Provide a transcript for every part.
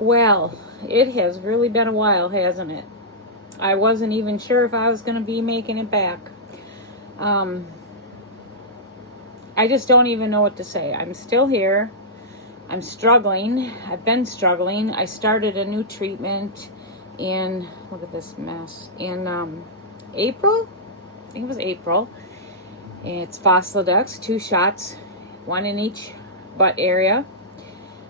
Well, it has really been a while, hasn't it? I wasn't even sure if I was going to be making it back. Um, I just don't even know what to say. I'm still here. I'm struggling. I've been struggling. I started a new treatment in, look at this mess, in April? I think it was April. It's Foslodex, 2 shots, 1 in each butt area.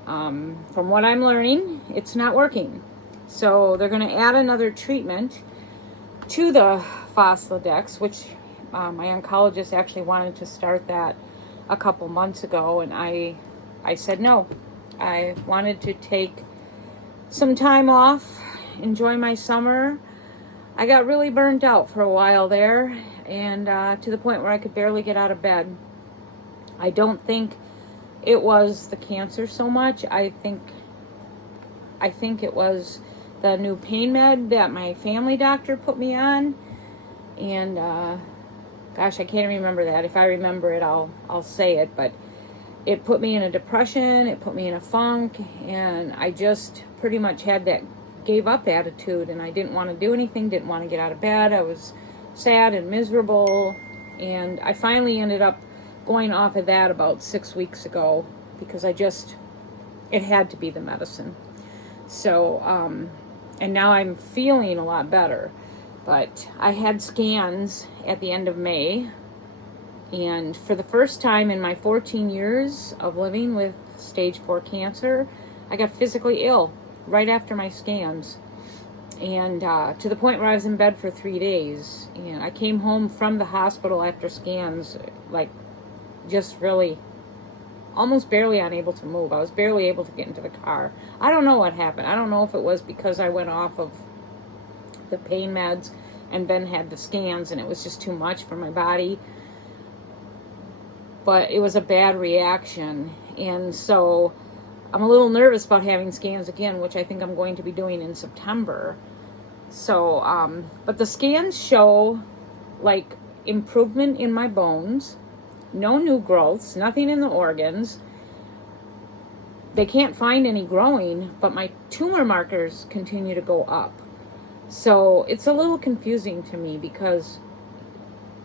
From what I'm learning, it's not working. So they're going to add another treatment to the Foslodex, which my oncologist actually wanted to start that a couple months ago, and I said no. I wanted to take some time off, enjoy my summer. I got really burnt out for a while there, and to the point where I could barely get out of bed. I don't think it was the cancer so much. I think it was the new pain med that my family doctor put me on, and gosh, I can't remember that. If I remember it, I'll say it, but it put me in a depression, it put me in a funk, and I just pretty much had that gave up attitude, and I didn't want to do anything, didn't want to get out of bed. I was sad and miserable, and I finally ended up going off of that about 6 weeks ago because it had to be the medicine. So, and now I'm feeling a lot better. But I had scans at the end of May, and for the first time in my 14 years of living with stage 4 cancer, I got physically ill right after my scans. And to the point where I was in bed for 3 days. And I came home from the hospital after scans, like just really almost barely unable to move. I was barely able to get into the car. I don't know what happened. I don't know if it was because I went off of the pain meds and then had the scans and it was just too much for my body. But it was a bad reaction. And so I'm a little nervous about having scans again, which I think I'm going to be doing in September. So, but the scans show like improvement in my bones, no new growths, nothing in the organs. They can't find any growing, but my tumor markers continue to go up. So it's a little confusing to me because,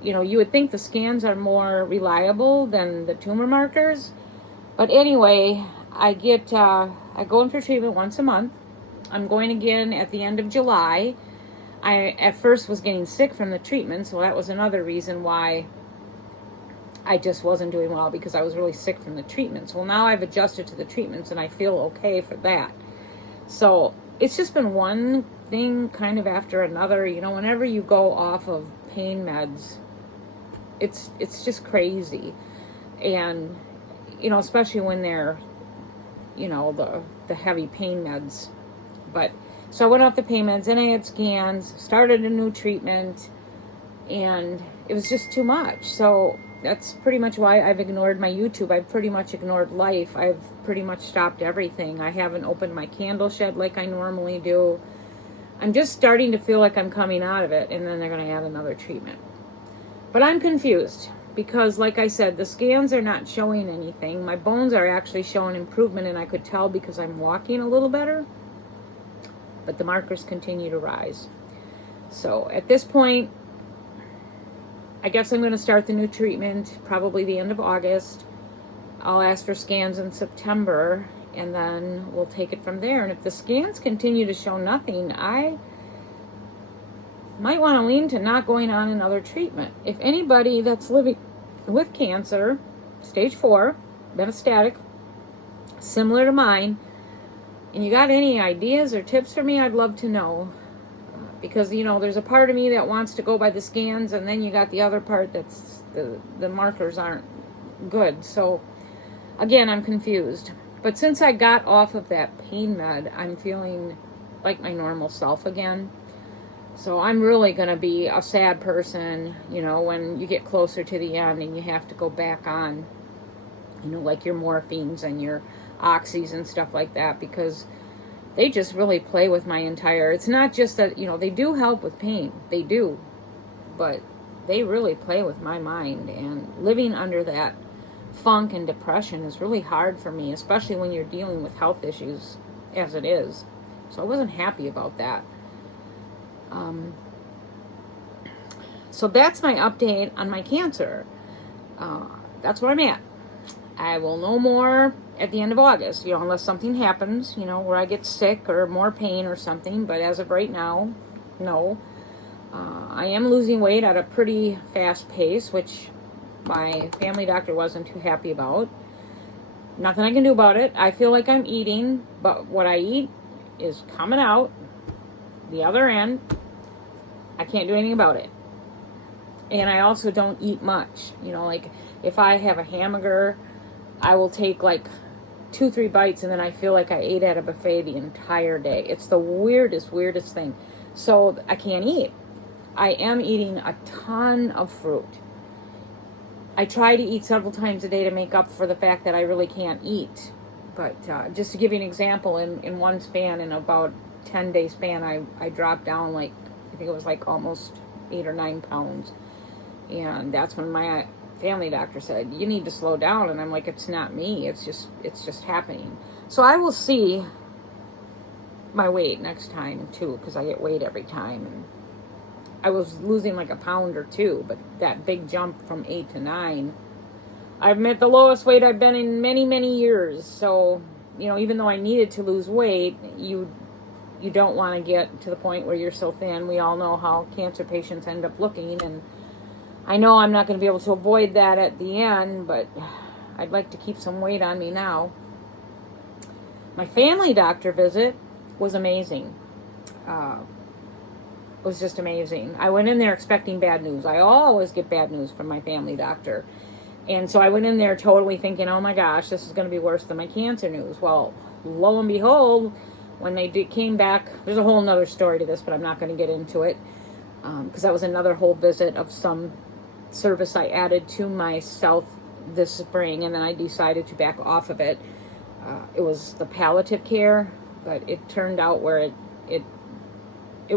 you would think the scans are more reliable than the tumor markers. But anyway, I go in for treatment once a month. I'm going again at the end of July. I at first was getting sick from the treatment, so that was another reason why I just wasn't doing well, because I was really sick from the treatments. Well, now I've adjusted to the treatments and I feel okay for that. So it's just been one thing kind of after another. Whenever you go off of pain meds, it's just crazy. And, especially when they're, the heavy pain meds. But so I went off the pain meds, and I had scans, started a new treatment, and it was just too much. So that's pretty much why I've ignored my YouTube. I've pretty much ignored life. I've pretty much stopped everything. I haven't opened my candle shed like I normally do. I'm just starting to feel like I'm coming out of it, and then they're going to add another treatment. But I'm confused because, like I said, the scans are not showing anything. My bones are actually showing improvement, and I could tell because I'm walking a little better. But the markers continue to rise. So at this point, I guess I'm going to start the new treatment probably the end of August. I'll ask for scans in September, and then we'll take it from there. And if the scans continue to show nothing, I might want to lean to not going on another treatment. If anybody that's living with cancer, stage 4, metastatic, similar to mine, and you got any ideas or tips for me, I'd love to know. Because, there's a part of me that wants to go by the scans, and then you got the other part that's the markers aren't good. So, again, I'm confused. But since I got off of that pain med, I'm feeling like my normal self again. So I'm really going to be a sad person, when you get closer to the end and you have to go back on, like your morphines and your oxys and stuff like that, because they just really play with my entire, it's not just that, they do help with pain. They do. But they really play with my mind. And living under that funk and depression is really hard for me, especially when you're dealing with health issues as it is. So I wasn't happy about that. So that's my update on my cancer. That's where I'm at. I will know more at the end of August, unless something happens, where I get sick or more pain or something. But as of right now, no. I am losing weight at a pretty fast pace, which my family doctor wasn't too happy about. Nothing I can do about it. I feel like I'm eating, but what I eat is coming out the other end. I can't do anything about it. And I also don't eat much. Like if I have a hamburger, I will take like 2-3 bites and then I feel like I ate at a buffet the entire day. It's the weirdest thing. So I can't eat. I am eating a ton of fruit. I try to eat several times a day to make up for the fact that I really can't eat. But just to give you an example, in one span, in about 10-day span, I dropped down like, I think it was like almost 8 or 9 pounds. And that's when my family doctor said, you need to slow down. And I'm like, it's not me. It's just happening. So I will see my weight next time too, because I get weighed every time. And I was losing like a pound or 2, but that big jump from 8 to 9, I'm at the lowest weight I've been in many, many years. So, even though I needed to lose weight, you don't want to get to the point where you're so thin. We all know how cancer patients end up looking, and I know I'm not going to be able to avoid that at the end, but I'd like to keep some weight on me now. My family doctor visit was amazing. It was just amazing. I went in there expecting bad news. I always get bad news from my family doctor. And so I went in there totally thinking, oh my gosh, this is going to be worse than my cancer news. Well, lo and behold, when they came back, there's a whole nother story to this, but I'm not going to get into it, because that was another whole visit of some service I added to myself this spring, and then I decided to back off of it. It was the palliative care, but it turned out where it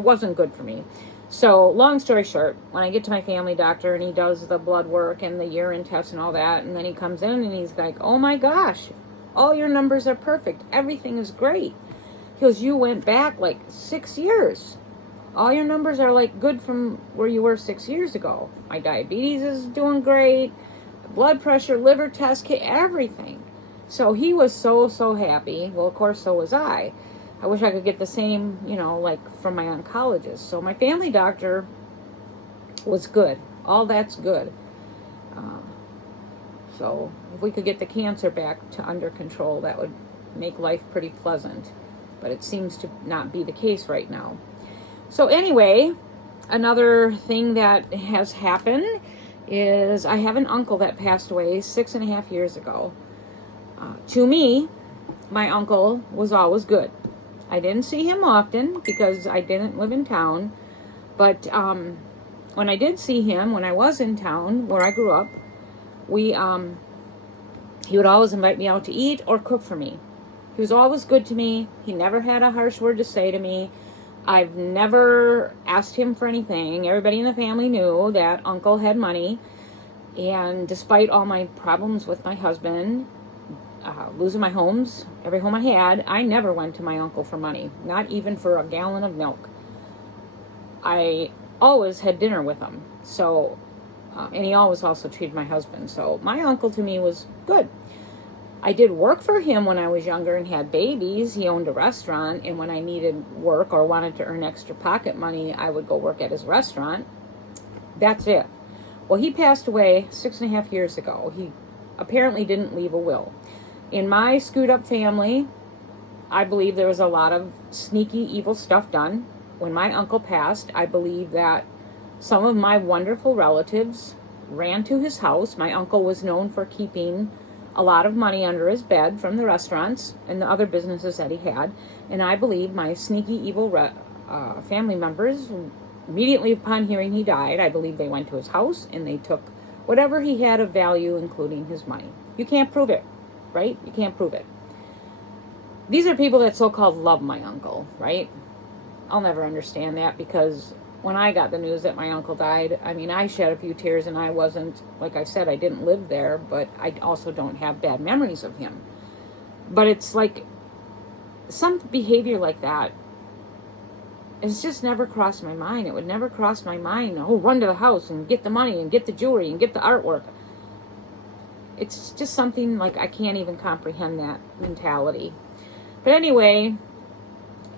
wasn't good for me. So long story short, when I get to my family doctor and he does the blood work and the urine tests and all that, and then he comes in and he's like, oh my gosh, all your numbers are perfect. Everything is great. He goes, you went back like 6 years. All your numbers are like good from where you were 6 years ago. My diabetes is doing great. Blood pressure, liver test kit, everything. So he was so happy. Well, of course, so was I. I wish I could get the same, like from my oncologist. So my family doctor was good. All that's good. So if we could get the cancer back to under control, that would make life pretty pleasant. But it seems to not be the case right now. So anyway, another thing that has happened is I have an uncle that passed away 6.5 years ago. To me, my uncle was always good. I didn't see him often because I didn't live in town. But when I did see him, when I was in town where I grew up, he would always invite me out to eat or cook for me. He was always good to me. He never had a harsh word to say to me. I've never asked him for anything. Everybody in the family knew that Uncle had money. And despite all my problems with my husband, losing my homes, every home I had, I never went to my uncle for money. Not even for a gallon of milk. I always had dinner with him. So, and he always also treated my husband. So my uncle to me was good. I did work for him when I was younger and had babies. He owned a restaurant, and when I needed work or wanted to earn extra pocket money, I would go work at his restaurant. That's it. Well, he passed away 6.5 years ago. He apparently didn't leave a will. In my screwed up family, I believe there was a lot of sneaky, evil stuff done. When my uncle passed, I believe that some of my wonderful relatives ran to his house. My uncle was known for keeping a lot of money under his bed from the restaurants and the other businesses that he had. And I believe my sneaky, evil family members, immediately upon hearing he died, I believe they went to his house and they took whatever he had of value, including his money. You can't prove it, right? You can't prove it. These are people that so-called love my uncle, right? I'll never understand that, because when I got the news that my uncle died, I mean, I shed a few tears, and I wasn't, like I said, I didn't live there, but I also don't have bad memories of him. But it's like, some behavior like that has just never crossed my mind. It would never cross my mind, oh, run to the house and get the money and get the jewelry and get the artwork. It's just something like I can't even comprehend that mentality. But anyway,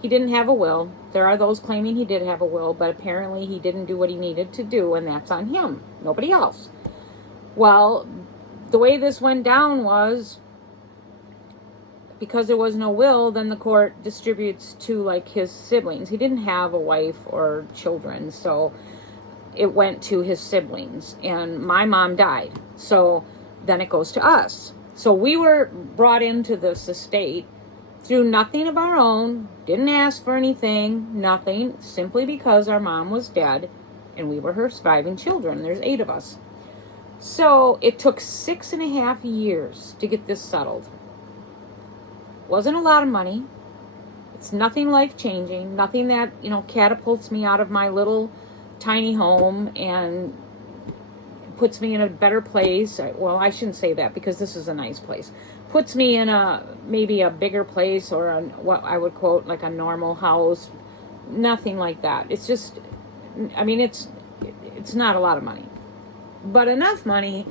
he didn't have a will. There are those claiming he did have a will, but apparently he didn't do what he needed to do, and that's on him, nobody else. Well, the way this went down was, because there was no will, then the court distributes to like his siblings. He didn't have a wife or children, so it went to his siblings, and my mom died, so then it goes to us. So we were brought into this estate through nothing of our own, didn't ask for anything, nothing, simply because our mom was dead and we were her surviving children. There's 8 of us. So it took 6.5 years to get this settled. Wasn't a lot of money. It's nothing life-changing, nothing that, catapults me out of my little tiny home and puts me in a better place. Well, I shouldn't say that, because this is a nice place. Puts me in maybe a bigger place, or what I would quote like a normal house. Nothing like that. It's just, it's not a lot of money, but enough money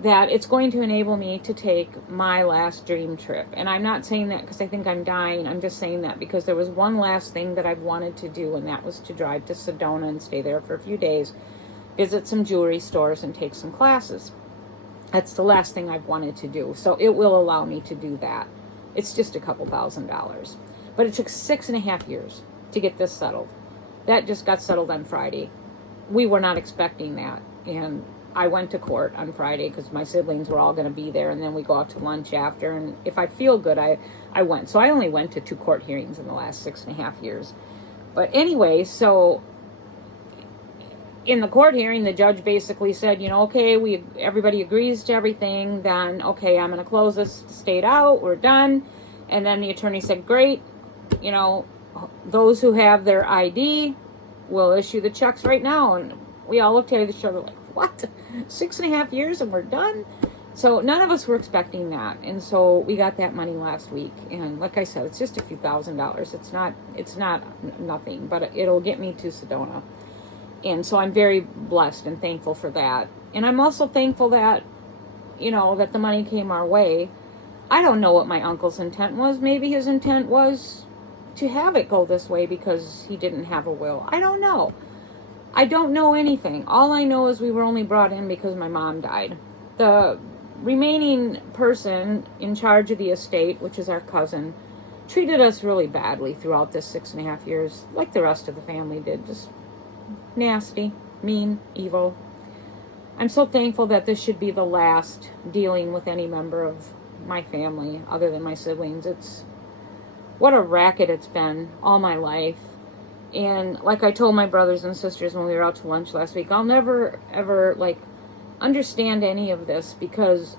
that it's going to enable me to take my last dream trip. And I'm not saying that because I think I'm dying. I'm just saying that because there was one last thing that I've wanted to do, and that was to drive to Sedona and stay there for a few days, visit some jewelry stores, and take some classes. That's the last thing I've wanted to do. So it will allow me to do that. It's just a couple $1,000s. But it took 6.5 years to get this settled. That just got settled on Friday. We were not expecting that. And I went to court on Friday because my siblings were all going to be there. And then we go out to lunch after. And if I feel good, I went. So I only went to 2 court hearings in the last 6.5 years. But anyway, so in the court hearing, the judge basically said, okay, everybody agrees to everything, then, okay, I'm going to close this state out, we're done. And then the attorney said, great, those who have their ID will issue the checks right now. And we all looked at each other like, what? 6.5 years and we're done? So none of us were expecting that. And so we got that money last week. And like I said, it's just a few $1,000s. It's not nothing, but it'll get me to Sedona. And so I'm very blessed and thankful for that. And I'm also thankful that, that the money came our way. I don't know what my uncle's intent was. Maybe his intent was to have it go this way because he didn't have a will. I don't know. I don't know anything. All I know is we were only brought in because my mom died. The remaining person in charge of the estate, which is our cousin, treated us really badly throughout this 6.5 years, like the rest of the family did. Just nasty, mean, evil. I'm so thankful that this should be the last dealing with any member of my family other than my siblings. It's what a racket it's been all my life. And like I told my brothers and sisters when we were out to lunch last week, I'll never ever understand any of this, because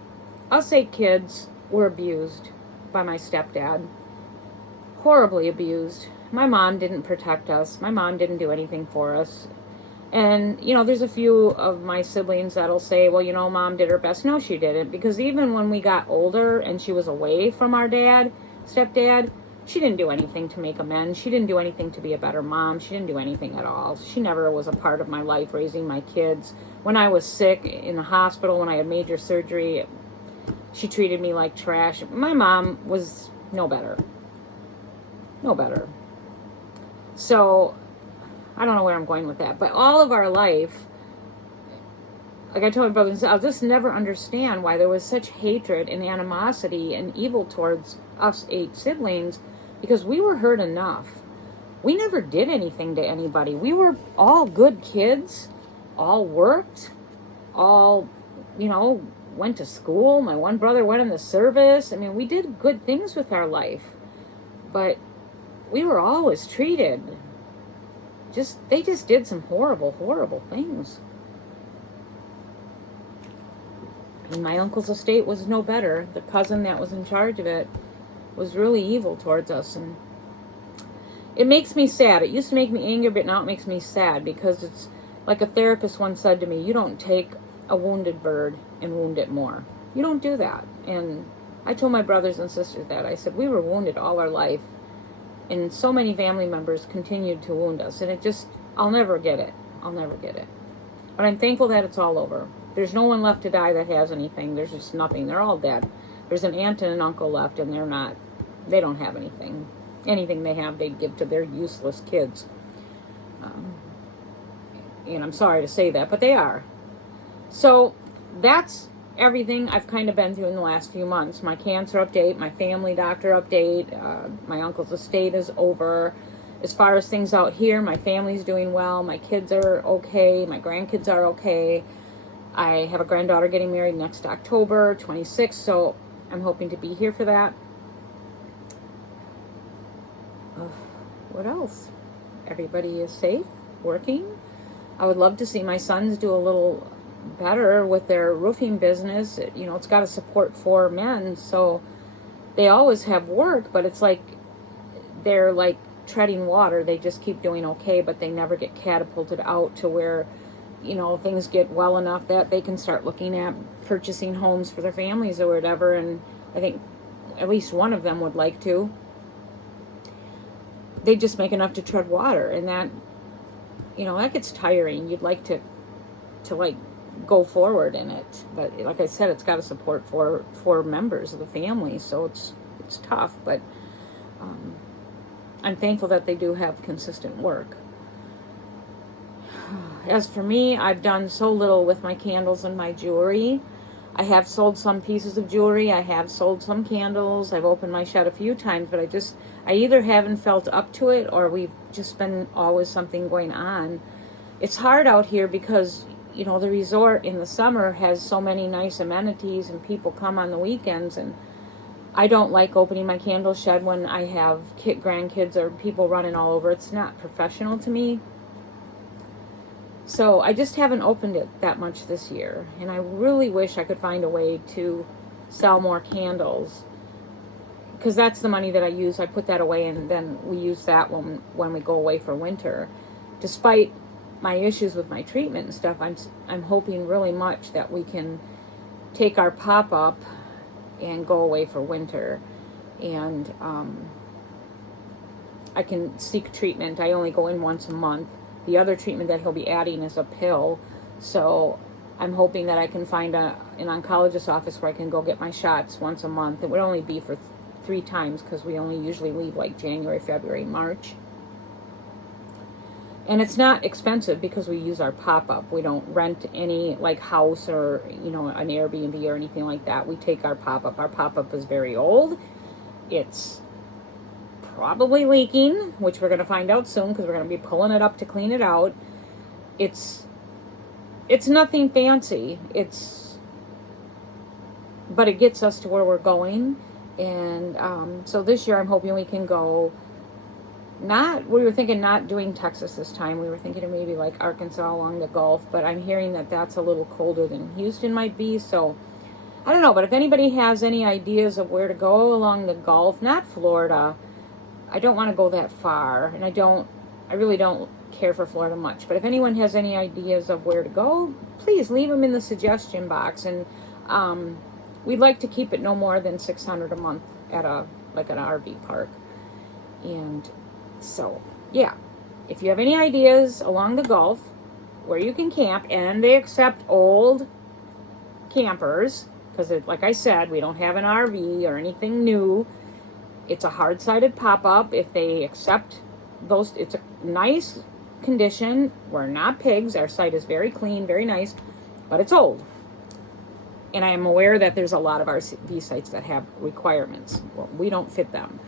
us 8 kids were abused by my stepdad. Horribly abused. My mom didn't protect us. My mom didn't do anything for us. And, there's a few of my siblings that'll say, well, mom did her best. No, she didn't. Because even when we got older and she was away from our stepdad, she didn't do anything to make amends. She didn't do anything to be a better mom. She didn't do anything at all. She never was a part of my life raising my kids. When I was sick in the hospital, when I had major surgery, she treated me like trash. My mom was no better. No better. So I don't know where I'm going with that, but all of our life, like I told my brothers, I'll just never understand why there was such hatred and animosity and evil towards us 8 siblings, because we were hurt enough. We never did anything to anybody. We were all good kids, all worked, all, went to school. My one brother went in the service. We did good things with our life, but we were always treated they just did some horrible, horrible things. And my uncle's estate was no better. The cousin that was in charge of it was really evil towards us. And it makes me sad. It used to make me angry, but now it makes me sad, because it's like a therapist once said to me, you don't take a wounded bird and wound it more. You don't do that. And I told my brothers and sisters that. I said, we were wounded all our life. And so many family members continued to wound us. And I'll never get it. I'll never get it. But I'm thankful that it's all over. There's no one left to die that has anything. There's just nothing. They're all dead. There's an aunt and an uncle left, and they don't have anything. Anything they have, they'd give to their useless kids. And I'm sorry to say that, but they are. So that's everything I've kind of been through in the last few months. My cancer update, my family doctor update, my uncle's estate is over. As far as things out here, my family's doing well. My kids are okay. My grandkids are okay. I have a granddaughter getting married next October 26th, so I'm hoping to be here for that. What else? Everybody is safe, working. I would love to see my sons do a little better with their roofing business. It's got to support 4 men, so they always have work, but it's like they're like treading water. They just keep doing okay, but they never get catapulted out to where, things get well enough that they can start looking at purchasing homes for their families or whatever. And I think at least one of them would like to. They just make enough to tread water, and that gets tiring. You'd like to like go forward in it, but like I said, it's got to support 4 members of the family, so it's tough. But I'm thankful that they do have consistent work. As for me, I've done so little with my candles and my jewelry. I have sold some pieces of jewelry. I have sold some candles. I've opened my shed a few times, but I either haven't felt up to it, or we've just been always something going on. It's hard out here because, the resort in the summer has so many nice amenities and people come on the weekends, and I don't like opening my candle shed when I have grandkids or people running all over. It's not professional to me. So I just haven't opened it that much this year. And I really wish I could find a way to sell more candles, because that's the money that I use. I put that away, and then we use that when we go away for winter. Despite my issues with my treatment and stuff, I'm hoping really much that we can take our pop-up and go away for winter. And I can seek treatment. I only go in once a month. The other treatment that he'll be adding is a pill. So I'm hoping that I can find an oncologist office where I can go get my shots once a month. It would only be for 3 times, because we only usually leave like January, February, March. And it's not expensive because we use our pop-up. We don't rent any like house or, an Airbnb or anything like that. We take our pop-up. Our pop-up is very old. It's probably leaking, which we're going to find out soon, because we're going to be pulling it up to clean it out. It's nothing fancy. But it gets us to where we're going. And so this year I'm hoping we can go. We were thinking not doing Texas this time. We were thinking of maybe like Arkansas along the Gulf, but I'm hearing that that's a little colder than Houston might be. So I don't know, but if anybody has any ideas of where to go along the Gulf, not Florida, I don't want to go that far, and I really don't care for Florida much. But if anyone has any ideas of where to go, please leave them in the suggestion box. And we'd like to keep it no more than $600 a month at an RV park. And so, yeah, if you have any ideas along the Gulf where you can camp, and they accept old campers, because like I said, we don't have an RV or anything new. It's a hard-sided pop-up. If they accept those, it's a nice condition. We're not pigs. Our site is very clean, very nice, but it's old. And I am aware that there's a lot of RV sites that have requirements. Well, we don't fit them.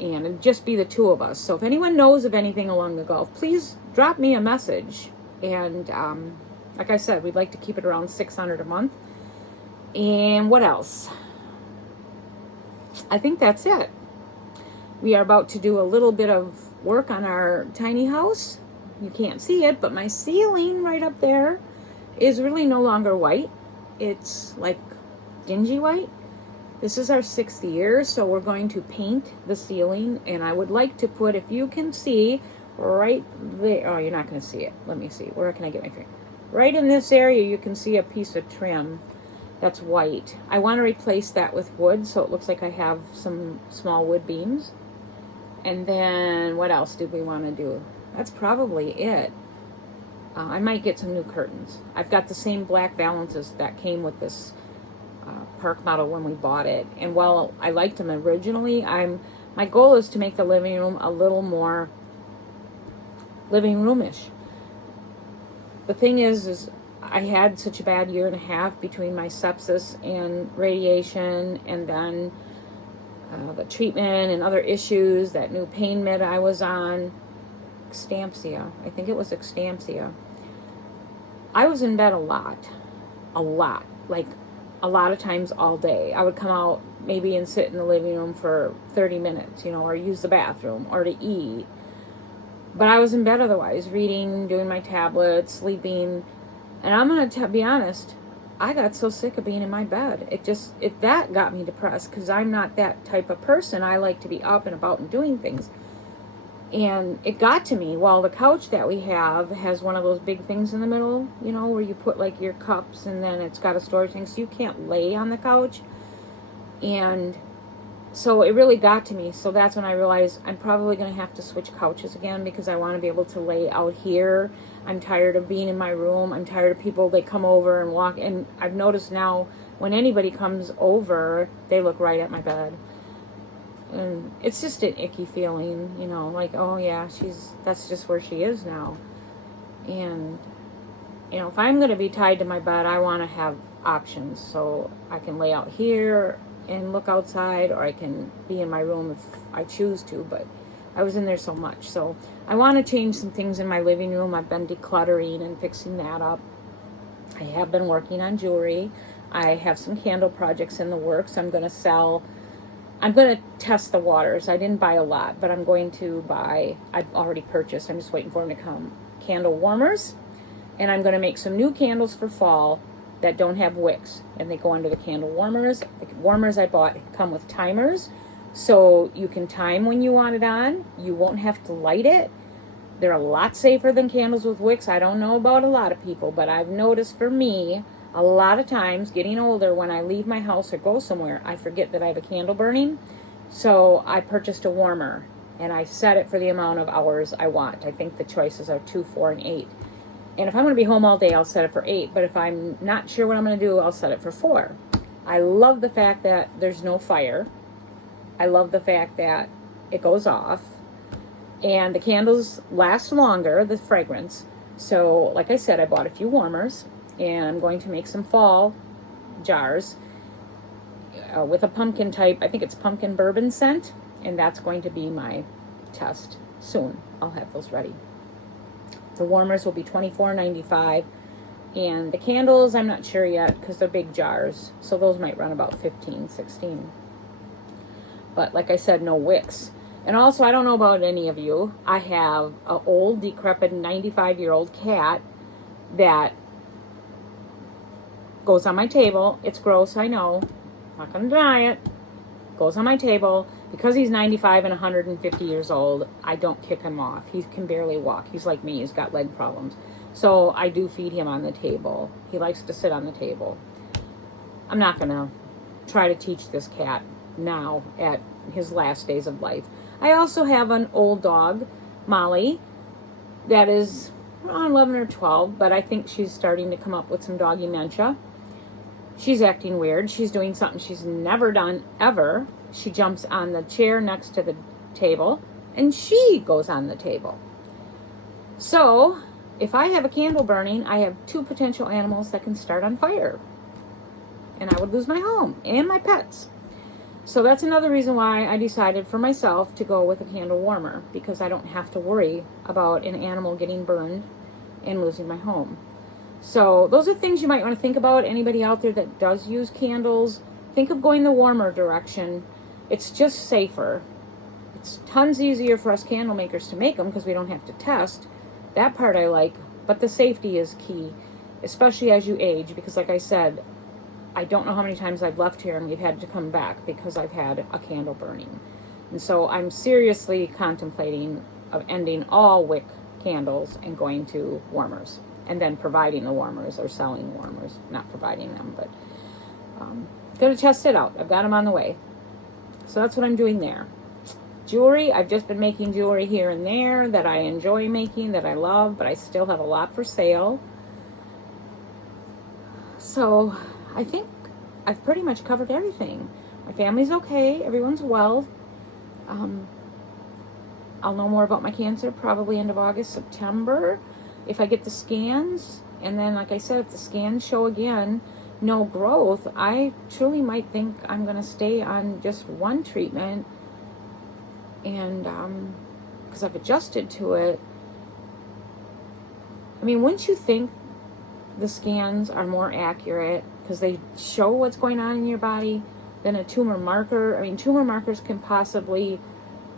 And it'd just be the 2 of us. So if anyone knows of anything along the Gulf, please drop me a message. And like I said, we'd like to keep it around $600 a month. And what else? I think that's it. We are about to do a little bit of work on our tiny house. You can't see it, but my ceiling right up there is really no longer white. It's like dingy white. This is our 6th year, so we're going to paint the ceiling, and I would like to put, if you can see, right there. Oh, you're not going to see it. Let me see. Where can I get my finger? Right in this area, you can see a piece of trim that's white. I want to replace that with wood, so it looks like I have some small wood beams. And then what else did we want to do? That's probably it. I might get some new curtains. I've got the same black valances that came with this Park model when we bought it. And while I liked them originally, my goal is to make the living room a little more living roomish. The thing is I had such a bad year and a half between my sepsis and radiation, and then the treatment and other issues, that new pain med I was on, Xtampcia. I think it was Xtampcia. I was in bed a lot, like a lot of times all day. I would come out maybe and sit in the living room for 30 minutes, or use the bathroom or to eat. But I was in bed otherwise, reading, doing my tablets, sleeping. And I'm going to be honest, I got so sick of being in my bed. That got me depressed, because I'm not that type of person. I like to be up and about and doing things. And it got to me. Well, the couch that we have has one of those big things in the middle, where you put like your cups, and then it's got a storage thing, so you can't lay on the couch. And so it really got to me. So that's when I realized I'm probably going to have to switch couches again, because I want to be able to lay out here. I'm tired of being in my room. I'm tired of people, they come over and walk. And I've noticed now when anybody comes over, they look right at my bed. And it's just an icky feeling, like, oh yeah, that's just where she is now. And, if I'm going to be tied to my bed, I want to have options. So I can lay out here and look outside, or I can be in my room if I choose to, but I was in there so much. So I want to change some things in my living room. I've been decluttering and fixing that up. I have been working on jewelry. I have some candle projects in the works. I'm going to test the waters. I didn't buy a lot, but I'm going to buy, I've already purchased, I'm just waiting for them to come, candle warmers. And I'm going to make some new candles for fall that don't have wicks, and they go under the candle warmers. The warmers I bought come with timers, so you can time when you want it on. You won't have to light it. They're a lot safer than candles with wicks. I don't know about a lot of people, but I've noticed for me, a lot of times getting older, when I leave my house or go somewhere, I forget that I have a candle burning. So I purchased a warmer, and I set it for the amount of hours I want. I think the choices are 2, 4, and 8. And if I'm going to be home all day, I'll set it for 8. But if I'm not sure what I'm going to do, I'll set it for 4. I love the fact that there's no fire. I love the fact that it goes off. And the candles last longer, the fragrance. So, like I said, I bought a few warmers. And I'm going to make some fall jars with a pumpkin type. I think it's pumpkin bourbon scent. And that's going to be my test soon. I'll have those ready. The warmers will be $24.95, and the candles, I'm not sure yet, because they're big jars, so those might run about $15, $16. But like I said, no wicks. And also, I don't know about any of you, I have an old, decrepit, 95-year-old cat that goes on my table. It's gross, I know. I'm not going to deny it. Goes on my table. Because he's 95 and 150 years old, I don't kick him off. He can barely walk. He's like me. He's got leg problems. So I do feed him on the table. He likes to sit on the table. I'm not going to try to teach this cat now at his last days of life. I also have an old dog, Molly, that is around 11 or 12, but I think she's starting to come up with some dog dementia. She's acting weird. She's doing something she's never done, ever. She jumps on the chair next to the table, and she goes on the table. So, if I have a candle burning, I have 2 potential animals that can start on fire. And I would lose my home and my pets. So that's another reason why I decided for myself to go with a candle warmer, because I don't have to worry about an animal getting burned and losing my home. So those are things you might want to think about. Anybody out there that does use candles, think of going the warmer direction. It's just safer. It's tons easier for us candle makers to make them because we don't have to test. That part I like, but the safety is key, especially as you age, because like I said, I don't know how many times I've left here and we've had to come back because I've had a candle burning. And so I'm seriously contemplating of ending all wick candles and going to warmers, and then providing the warmers or selling warmers, not providing them, but going to test it out. I've got them on the way. So that's what I'm doing there. Jewelry, I've just been making jewelry here and there that I enjoy making, that I love, but I still have a lot for sale. So I think I've pretty much covered everything. My family's okay. Everyone's well. I'll know more about my cancer probably end of August, September, if I get the scans. And then, like I said, if the scans show again no growth, I truly might think I'm going to stay on just one treatment. And because I've adjusted to it. I mean, wouldn't you think the scans are more accurate because they show what's going on in your body than a tumor marker? I mean, tumor markers can possibly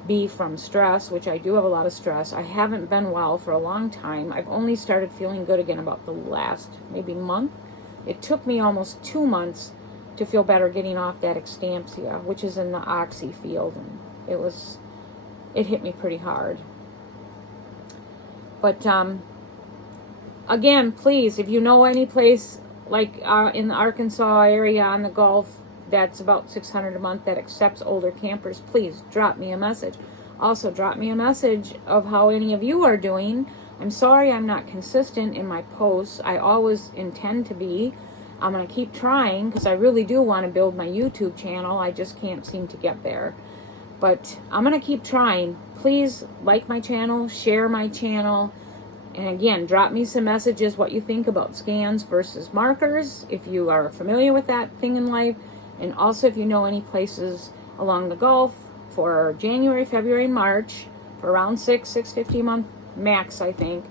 be from stress, which I do have a lot of stress. I haven't been well for a long time. I've only started feeling good again about the last maybe month. It took me almost 2 months to feel better getting off that Xtampcia, which is in the oxy field, and it hit me pretty hard. But again, please, if you know any place like in the Arkansas area on the Gulf that's about $600 a month that accepts older campers, please drop me a message. Also, drop me a message of how any of you are doing. I'm sorry I'm not consistent in my posts. I always intend to be. I'm going to keep trying because I really do want to build my YouTube channel. I just can't seem to get there. But I'm going to keep trying. Please like my channel, share my channel. And again, drop me some messages what you think about scans versus markers, if you are familiar with that thing in life. And also if you know any places along the Gulf for January, February, March, for around $650 a month max, I think.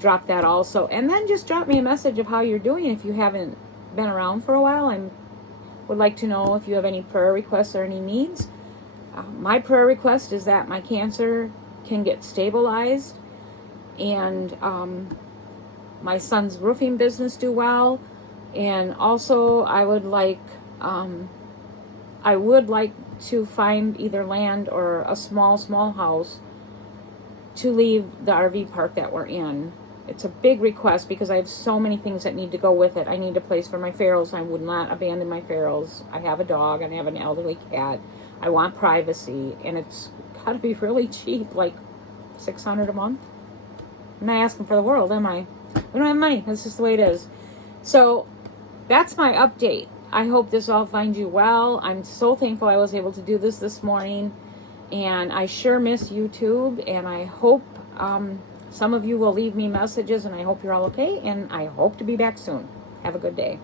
Drop that also. And then just drop me a message of how you're doing if you haven't been around for a while. I would like to know if you have any prayer requests or any needs. My prayer request is that my cancer can get stabilized and my son's roofing business do well. And also I would like to find either land or a small house to leave the RV park that we're in. It's a big request because I have so many things that need to go with it. I need a place for my ferals. I would not abandon my ferals. I have a dog and I have an elderly cat. I want privacy, and it's got to be really cheap, like $600 a month. I'm not asking for the world, am I? We don't have money. That's just the way it is. So that's my update. I hope this all finds you well. I'm so thankful I was able to do this morning, and I sure miss YouTube, and I hope some of you will leave me messages, and I hope you're all okay, and I hope to be back soon. Have a good day.